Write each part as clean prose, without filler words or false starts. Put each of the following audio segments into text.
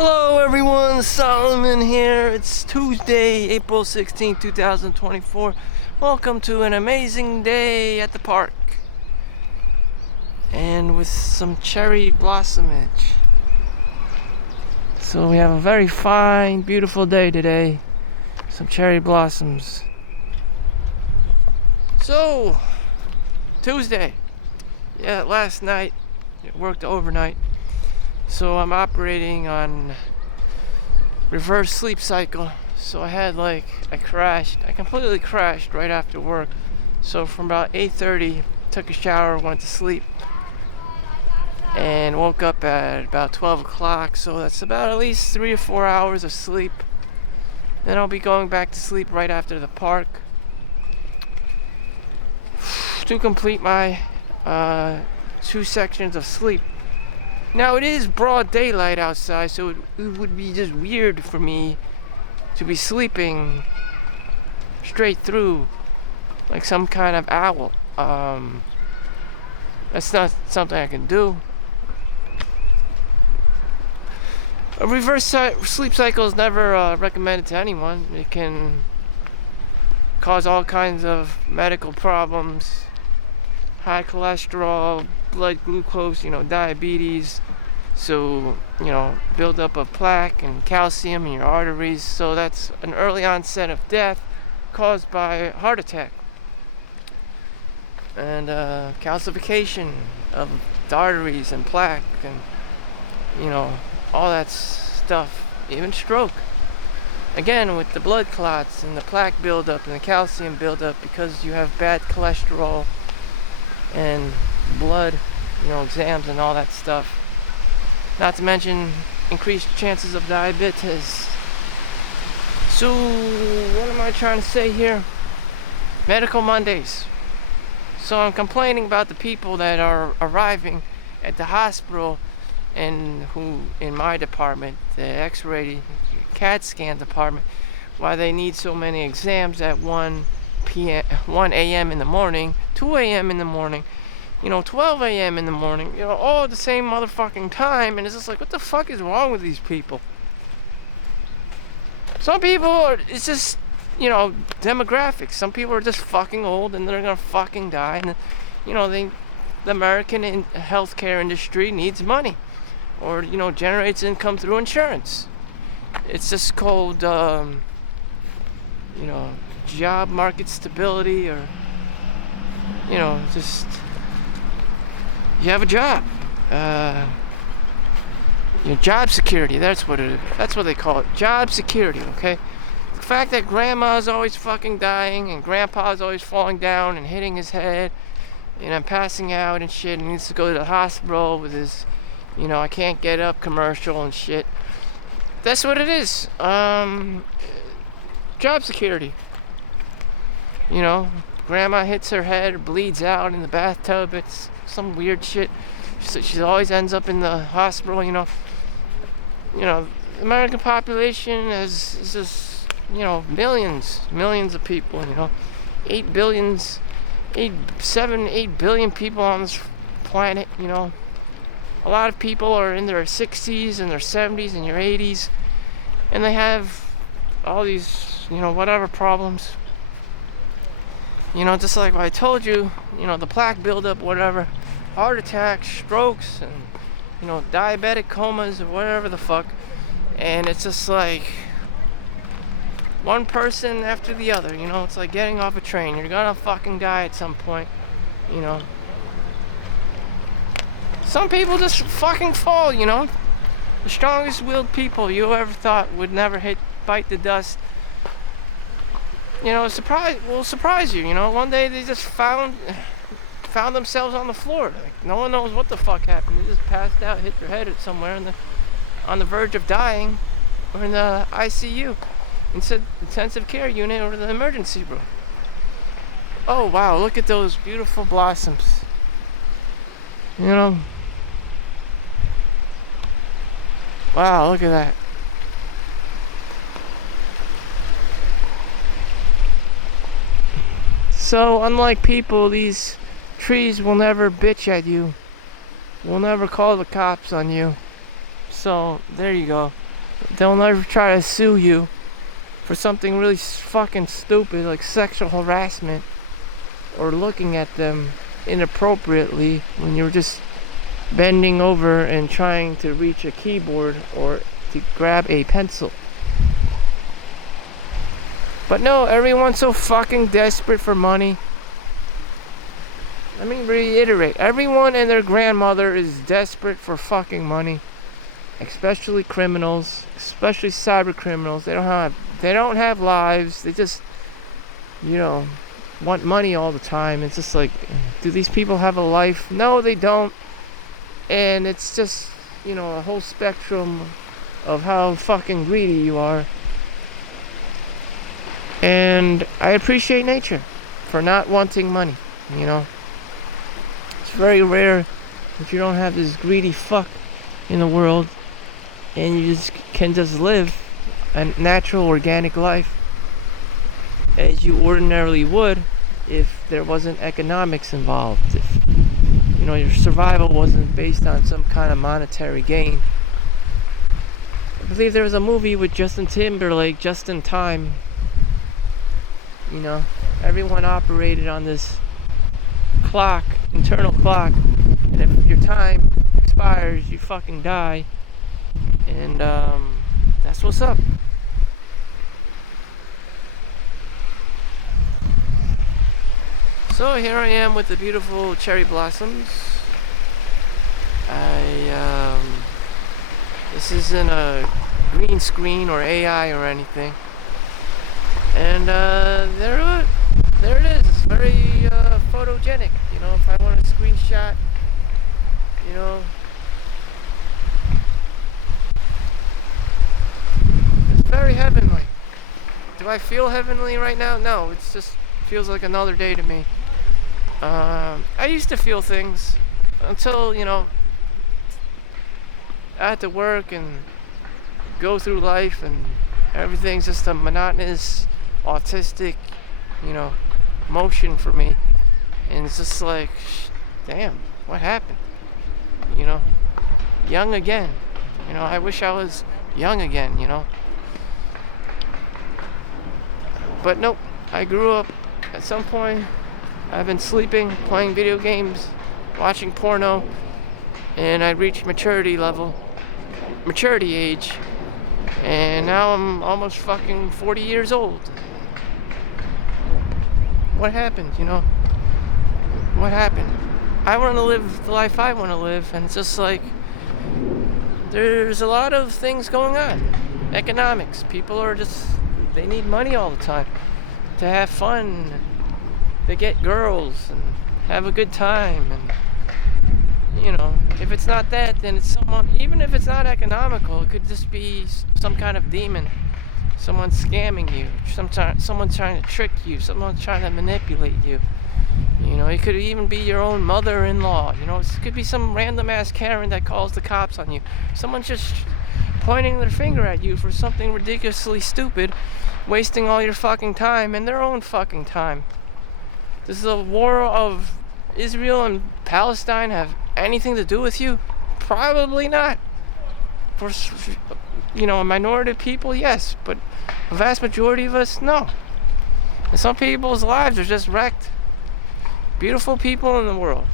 Hello everyone, Solomon here. It's Tuesday, April 16th, 2024. Welcome to an amazing day at the park. And with some cherry blossomage. So we have a very fine, beautiful day today. Some cherry blossoms. So, Tuesday. Yeah, last night, I worked overnight. So I'm operating on reverse sleep cycle. So I completely crashed right after work. So from about 8:30, took a shower, went to sleep, and woke up at about 12 o'clock. So that's about at least 3 or 4 hours of sleep. Then I'll be going back to sleep right after the park to complete my 2 sections of sleep. Now it is broad daylight outside, so it would be just weird for me to be sleeping straight through like some kind of owl. That's not something I can do. A reverse sleep cycle is never recommended to anyone. It can cause all kinds of medical problems, high cholesterol, blood glucose, diabetes. So, build up of plaque and calcium in your arteries. So that's an early onset of death caused by heart attack. And calcification of the arteries and plaque and, all that stuff. Even stroke. Again, with the blood clots and the plaque buildup and the calcium buildup because you have bad cholesterol and blood, exams and all that stuff. Not to mention increased chances of diabetes. So, what am I trying to say here? Medical Mondays. So I'm complaining about the people that are arriving at the hospital and who, in my department, the X-ray CAT scan department, why they need so many exams at 1 a.m. in the morning, 2 a.m. in the morning, 12 a.m. in the morning, all at the same motherfucking time. And it's just like, what the fuck is wrong with these people? Some people it's just, demographics. Some people are just fucking old and they're gonna fucking die. And, the American healthcare industry needs money. Or, generates income through insurance. It's just called, job market stability, or, just... You have a job. Job security. That's what it is. That's what they call it. Job security. Okay. The fact that grandma's always fucking dying and grandpa's always falling down and hitting his head and passing out and shit, and needs to go to the hospital with his, I can't get up commercial and shit. That's what it is. Job security. Grandma hits her head or bleeds out in the bathtub. It's some weird shit. So she always ends up in the hospital. The American population is just, millions of people. 8 billion people on this planet. A lot of people are in their 60s and their 70s and their 80s, and they have all these, whatever problems. Just like what I told you, the plaque buildup, whatever, heart attacks, strokes, and, diabetic comas, or whatever the fuck. And it's just like one person after the other, it's like getting off a train. You're gonna fucking die at some point, Some people just fucking fall, The strongest willed people you ever thought would never bite the dust. Will surprise you. One day they just found themselves on the floor. Like, no one knows what the fuck happened. They just passed out, hit their head somewhere on the verge of dying, or in the ICU, intensive care unit, or the emergency room. Oh wow! Look at those beautiful blossoms. Wow! Look at that. So, unlike people, these trees will never bitch at you. Will never call the cops on you. So, there you go. they'll never try to sue you for something really fucking stupid like sexual harassment or looking at them inappropriately when you're just bending over and trying to reach a keyboard or to grab a pencil. But no, everyone's so fucking desperate for money. Let me reiterate, everyone and their grandmother is desperate for fucking money. Especially criminals, especially cyber criminals. They don't have lives. They just, want money all the time. It's just like, do these people have a life? No, they don't. And it's just, a whole spectrum of how fucking greedy you are. And I appreciate nature for not wanting money, It's very rare that you don't have this greedy fuck in the world and you can just live a natural, organic life as you ordinarily would if there wasn't economics involved. If, your survival wasn't based on some kind of monetary gain. I believe there was a movie with Justin Timberlake, Just in Time. Everyone operated on this clock, internal clock, and if your time expires, you fucking die. And that's what's up. So here I am with the beautiful cherry blossoms. This isn't a green screen or AI or anything. And there it is. It's very photogenic. If I want a screenshot, it's very heavenly. Do I feel heavenly right now? No, it just feels like another day to me. I used to feel things until, I had to work and go through life and everything's just a monotonous, autistic, motion for me. And it's just like, damn, what happened? Young again. I wish I was young again, But nope, I grew up at some point. I've been sleeping, playing video games, watching porno, and I reached maturity age, and now I'm almost fucking 40 years old. What happened, What happened? I want to live the life I want to live, and it's just like, there's a lot of things going on. Economics. People are they need money all the time to have fun, to get girls and have a good time. And if it's not that, then it's even if it's not economical, it could just be some kind of demon. Someone's scamming you. Someone's trying to trick you. Someone's trying to manipulate you. It could even be your own mother-in-law. It could be some random ass Karen that calls the cops on you. Someone's just pointing their finger at you for something ridiculously stupid, wasting all your fucking time and their own fucking time. Does the war of Israel and Palestine have anything to do with you? Probably not. For a minority of people, yes, but a vast majority of us, no. And some people's lives are just wrecked. Beautiful people in the world,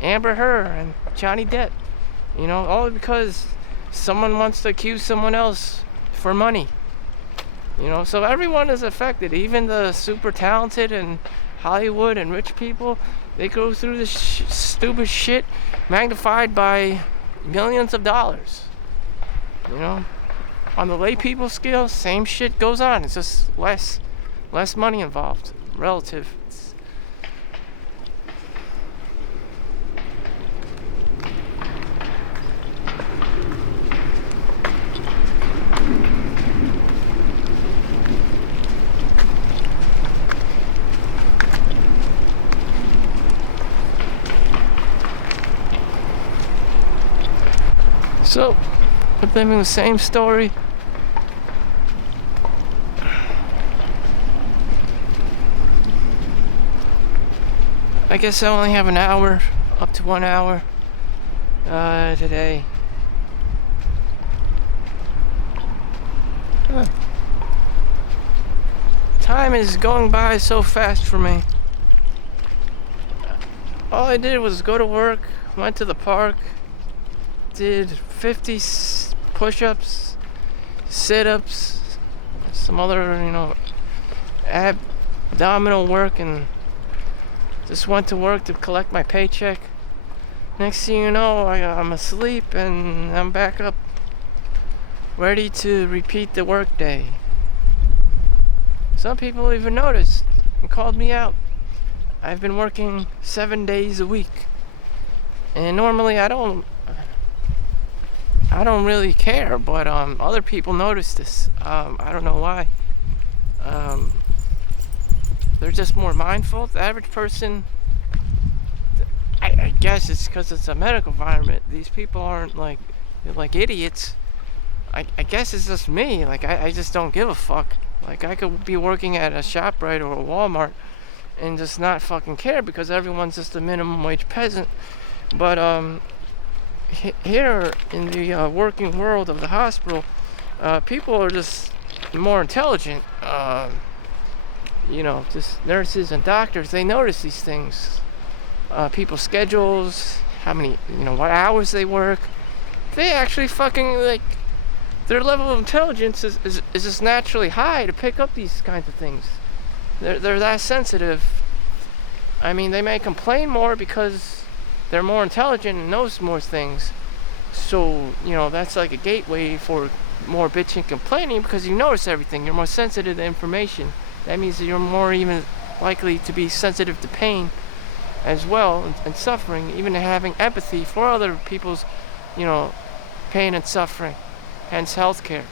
Amber Heard and Johnny Depp, all because someone wants to accuse someone else for money. So everyone is affected, even the super talented and Hollywood and rich people. They go through this stupid shit magnified by millions of dollars. On the lay people scale, same shit goes on. It's just less money involved, relative. So, we're living the same story. I guess I only have an hour, up to 1 hour today. Time is going by so fast for me. All I did was go to work, went to the park, did 50 push-ups, sit-ups, some other, abdominal work, and just went to work to collect my paycheck. Next thing you know, I'm asleep and I'm back up, ready to repeat the workday. Some people even noticed and called me out. I've been working 7 days a week, and normally I don't really care, but other people notice this. I don't know why. They're just more mindful. The average person, I guess it's because it's a medical environment. These people aren't like idiots. I guess it's just me. Like I just don't give a fuck. Like I could be working at a ShopRite or a Walmart and just not fucking care because everyone's just a minimum wage peasant. But here in the working world of the hospital, people are just more intelligent. Just nurses and doctors, they notice these things. People's schedules, how many, what hours they work. They actually fucking, their level of intelligence is just naturally high to pick up these kinds of things. They're that sensitive. I mean, they may complain more because they're more intelligent and knows more things. So, that's like a gateway for more bitching and complaining because you notice everything. You're more sensitive to information. That means that you're more even likely to be sensitive to pain as well and suffering, even having empathy for other people's, pain and suffering. Hence healthcare.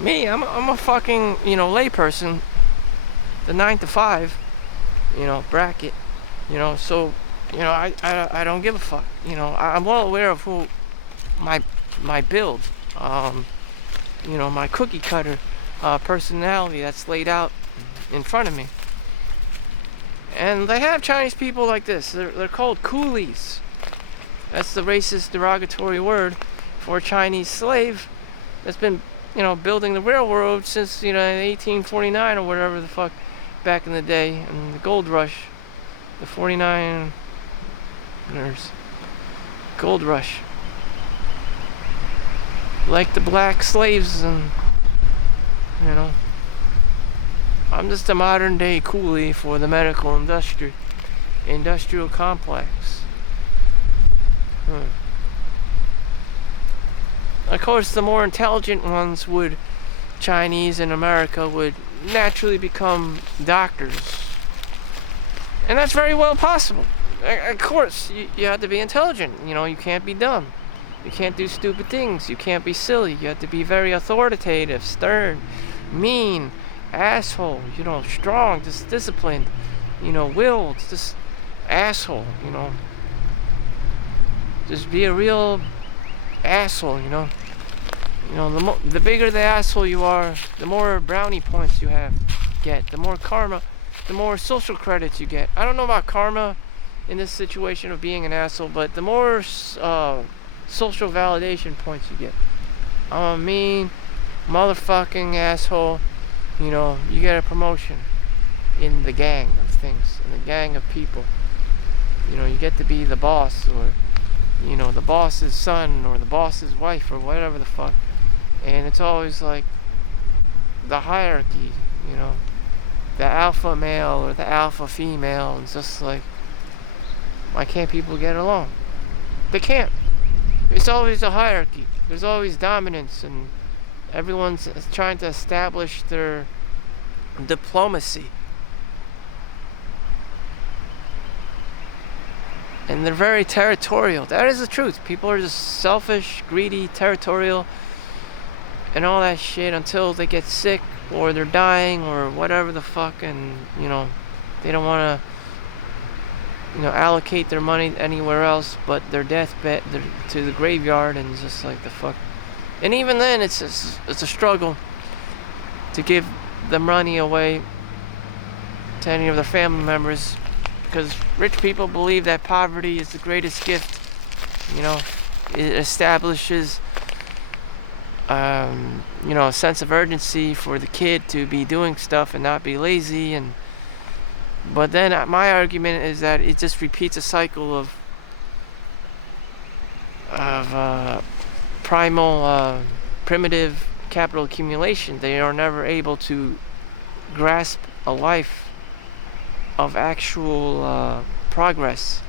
Me, I'm a fucking, layperson. The 9 to 5, bracket. So, I don't give a fuck. I'm well aware of who my build, my cookie cutter personality that's laid out in front of me. And they have Chinese people like this. They're called coolies. That's the racist derogatory word for a Chinese slave that's been, building the railroad since, 1849 or whatever the fuck back in the day, and the gold rush, the 49ers, gold rush. Like the black slaves, and, I'm just a modern day coolie for the medical industrial complex. Of course, the more intelligent ones Chinese in America would naturally become doctors. And that's very well possible. Of course, you have to be intelligent. You can't be dumb. You can't do stupid things. You can't be silly. You have to be very authoritative, stern, mean, asshole, strong, just disciplined, willed, just asshole, just be a real asshole, the bigger the asshole you are, the more brownie points you get, the more karma, the more social credits you get. I don't know about karma in this situation of being an asshole, but the more social validation points you get. I'm a mean motherfucking asshole, you get a promotion in the gang of things, in the gang of people. You get to be the boss, or the boss's son, or the boss's wife, or whatever the fuck. And it's always like the hierarchy, the alpha male or the alpha female. It's just like, why can't people get along? They can't. It's always a hierarchy. There's always dominance, and everyone's trying to establish their diplomacy. And they're very territorial. That is the truth. People are just selfish, greedy, territorial, and all that shit until they get sick or they're dying or whatever the fuck, and they don't want to allocate their money anywhere else but their deathbed, to the graveyard, and just like the fuck. And even then, it's a struggle to give the money away to any of their family members, because rich people believe that poverty is the greatest gift. It establishes a sense of urgency for the kid to be doing stuff and not be lazy. But then my argument is that it just repeats a cycle of primal, primitive capital accumulation. They are never able to grasp a life of actual progress,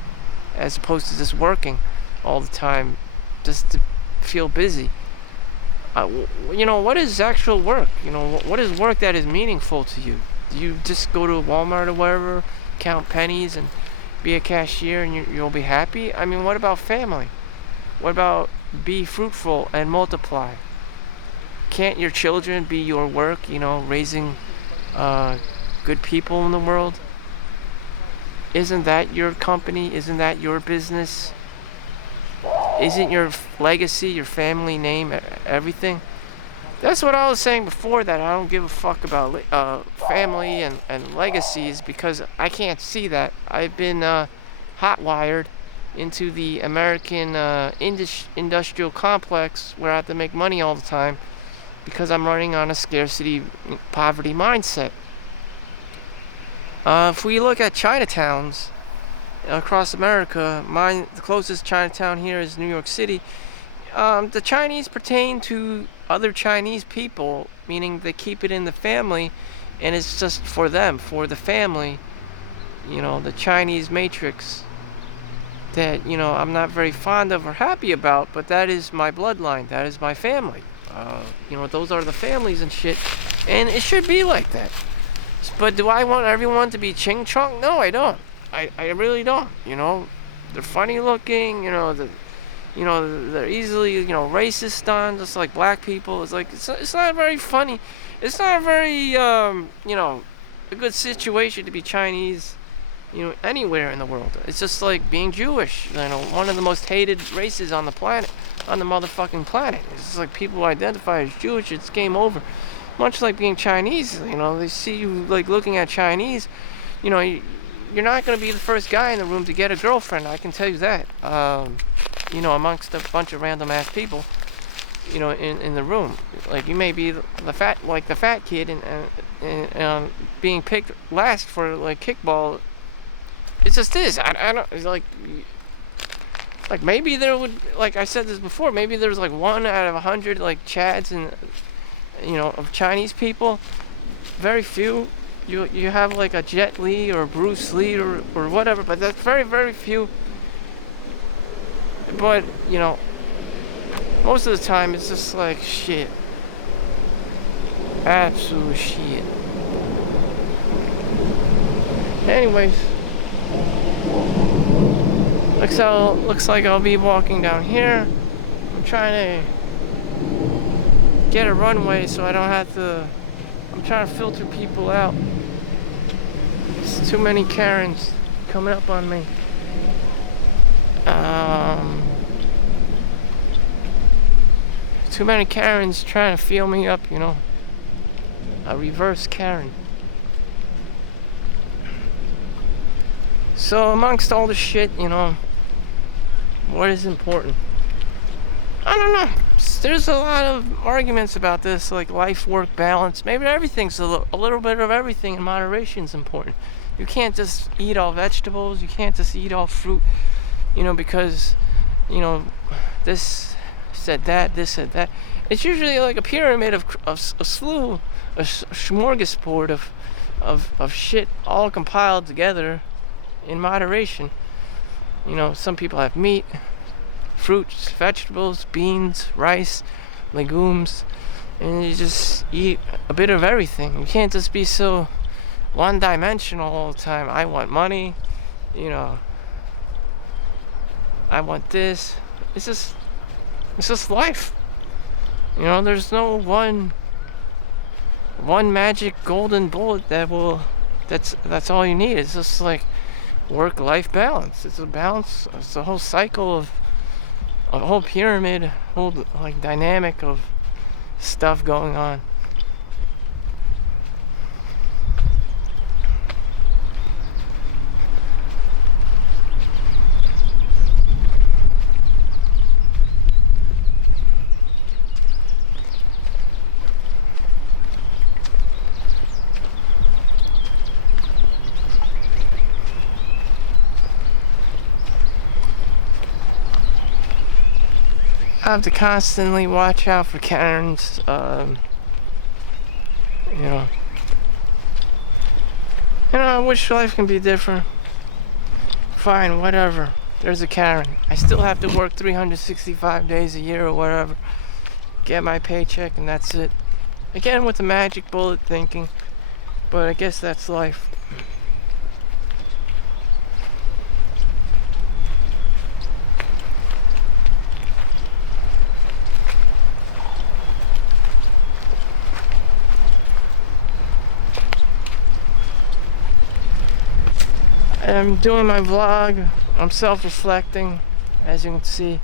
as opposed to just working all the time just to feel busy. What is actual work? What is work that is meaningful to you? Do you just go to Walmart or wherever, count pennies and be a cashier and you'll be happy? I mean, what about family? What about be fruitful and multiply? Can't your children be your work, raising good people in the world? Isn't that your company? Isn't that your business? Isn't your legacy, your family name, everything? That's what I was saying before, that I don't give a fuck about family and legacies, because I can't see that. I've been hot-wired into the American industrial complex where I have to make money all the time because I'm running on a scarcity, poverty mindset. If we look at Chinatowns across America, the closest Chinatown here is New York City. The Chinese pertain to other Chinese people, meaning they keep it in the family, and it's just for them, for the family. The Chinese matrix that, I'm not very fond of or happy about, but that is my bloodline, that is my family. Those are the families and shit, and it should be like that. But do I want everyone to be Ching Chong? No, I don't. I really don't. They're funny looking. They're easily racist on, just like black people. It's like it's not very funny. It's not very a good situation to be Chinese. Anywhere in the world. It's just like being Jewish. One of the most hated races on the planet, on the motherfucking planet. It's just like people who identify as Jewish. It's game over. Much like being Chinese, they see you like looking at Chinese. You're not going to be the first guy in the room to get a girlfriend. I can tell you that. Amongst a bunch of random ass people, in the room. Like you may be the fat kid and being picked last for like kickball. It just is. I don't. It's like maybe there would, like I said this before, maybe there's like 1 out of 100 like Chads and of Chinese people. Very few. You have like a Jet Li or Bruce Lee or whatever, but that's very, very few. But most of the time it's just like shit. Absolute shit. Anyways. Looks like I'll be walking down here. I'm trying to get a runway so I don't have to. I'm trying to filter people out. There's too many Karens coming up on me. Too many Karens trying to feel me up, A reverse Karen. So amongst all the shit, what is important? I don't know. There's a lot of arguments about this, like life-work balance. Maybe everything's a little bit of everything in moderation is important. You can't just eat all vegetables. You can't just eat all fruit, because, this said that, this said that. It's usually like a pyramid of a slew, a smorgasbord of shit all compiled together in moderation. Some people have meat, fruits, vegetables, beans, rice, legumes, and you just eat a bit of everything. You can't just be so one-dimensional all the time. I want money, I want this. It's just life. There's no one magic golden bullet that's all you need. It's just like work-life balance. It's a balance. It's a whole cycle of a whole pyramid, whole like dynamic of stuff going on. I have to constantly watch out for Karens. You know, I wish life can be different. Fine, whatever. There's a Karen. I still have to work 365 days a year or whatever. Get my paycheck and that's it. Again with the magic bullet thinking. But I guess that's life. I'm doing my vlog. I'm self-reflecting, as you can see.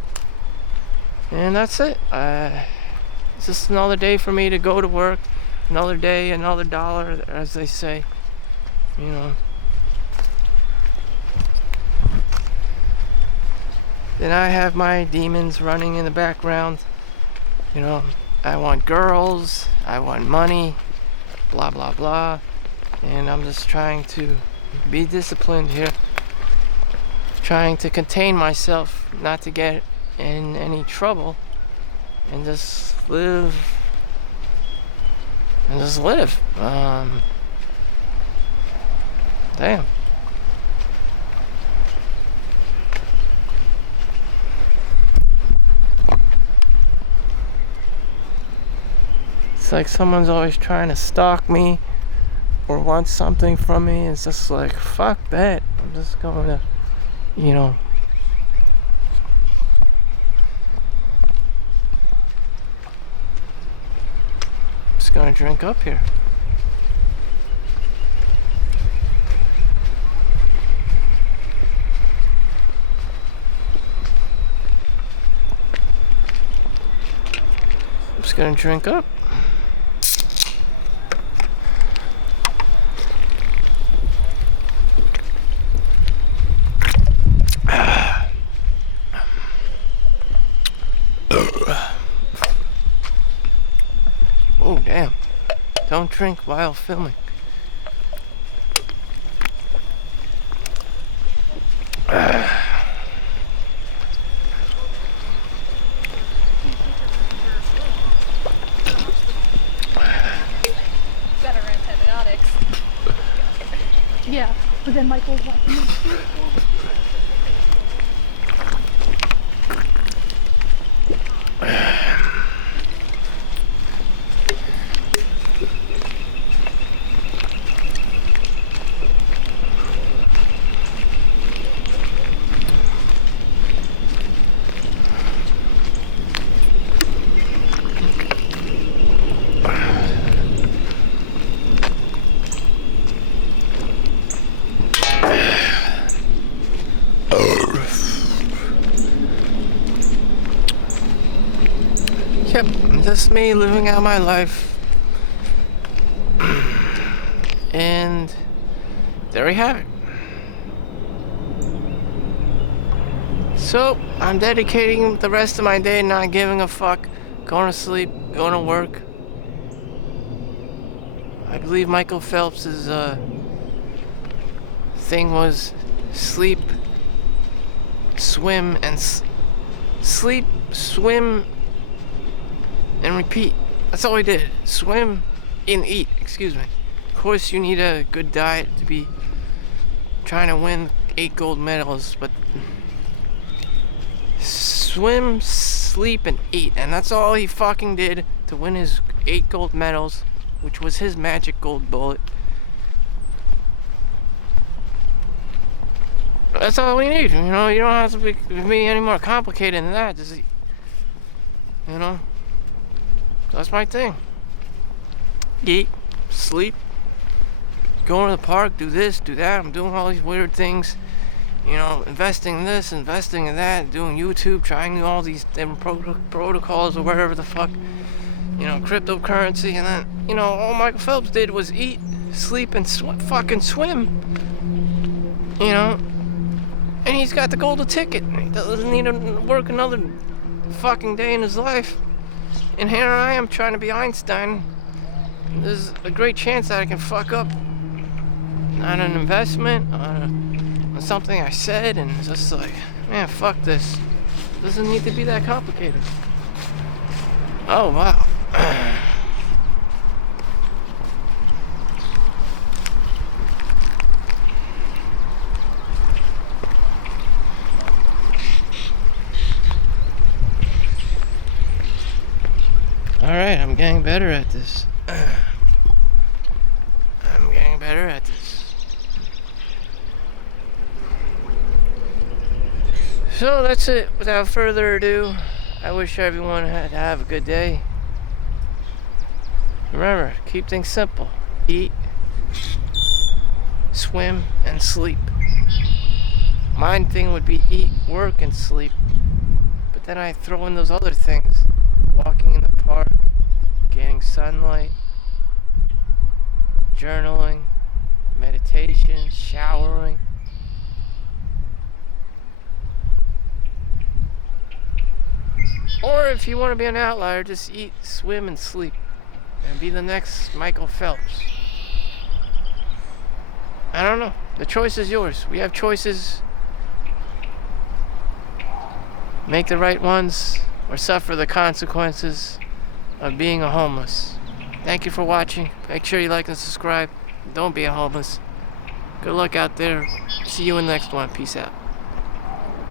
And that's it. It's just another day for me to go to work. Another day, another dollar, as they say. You know. Then I have my demons running in the background. You know, I want girls, I want money, blah blah blah. And I'm just trying to be disciplined here. Trying to contain myself, not to get in any trouble. And just live. Damn. It's like someone's always trying to stalk me or want something from me. It's just like, fuck that. I'm just going to, you know. Just gonna drink up here. Just gonna drink up. Oh damn. Don't drink while filming. Better antibiotics. Yeah, but then Michael's like, Yep, just me living out my life. And there we have it. So, I'm dedicating the rest of my day not giving a fuck, going to sleep, going to work. I believe Michael Phelps's thing was sleep, swim, and sleep, swim, and repeat. That's all he did. Swim and eat, excuse me. Of course you need a good diet to be trying to win 8 gold medals, but swim, sleep, and eat. And that's all he fucking did to win his 8 gold medals, which was his magic gold bullet. That's all we need, you know. You don't have to be any more complicated than that. Just, you know. That's my thing. Eat, sleep, go to the park, do this, do that. I'm doing all these weird things. You know, investing in this, investing in that, doing YouTube, trying all these different protocols or whatever the fuck. You know, cryptocurrency, and then, you know, all Michael Phelps did was eat, sleep, and fucking swim. You know? And he's got the golden ticket. He doesn't need to work another fucking day in his life. And here I am trying to be Einstein. There's a great chance that I can fuck up on an investment, on something I said, and it's just like, man, fuck this. Doesn't need to be that complicated. Oh, wow. Alright, I'm getting better at this. I'm getting better at this. So that's it. Without further ado, I wish everyone had to have a good day. Remember, keep things simple. Eat, swim, and sleep. My thing would be eat, work, and sleep. But then I throw in those other things. Walking in the park, getting sunlight, journaling, meditation, showering. Or if you want to be an outlier, just eat, swim, and sleep. And be the next Michael Phelps. I don't know. The choice is yours. We have choices. Make the right ones or suffer the consequences of being a homeless. Thank you for watching. Make sure you like and subscribe. Don't be a homeless. Good luck out there. See you in the next one. Peace out.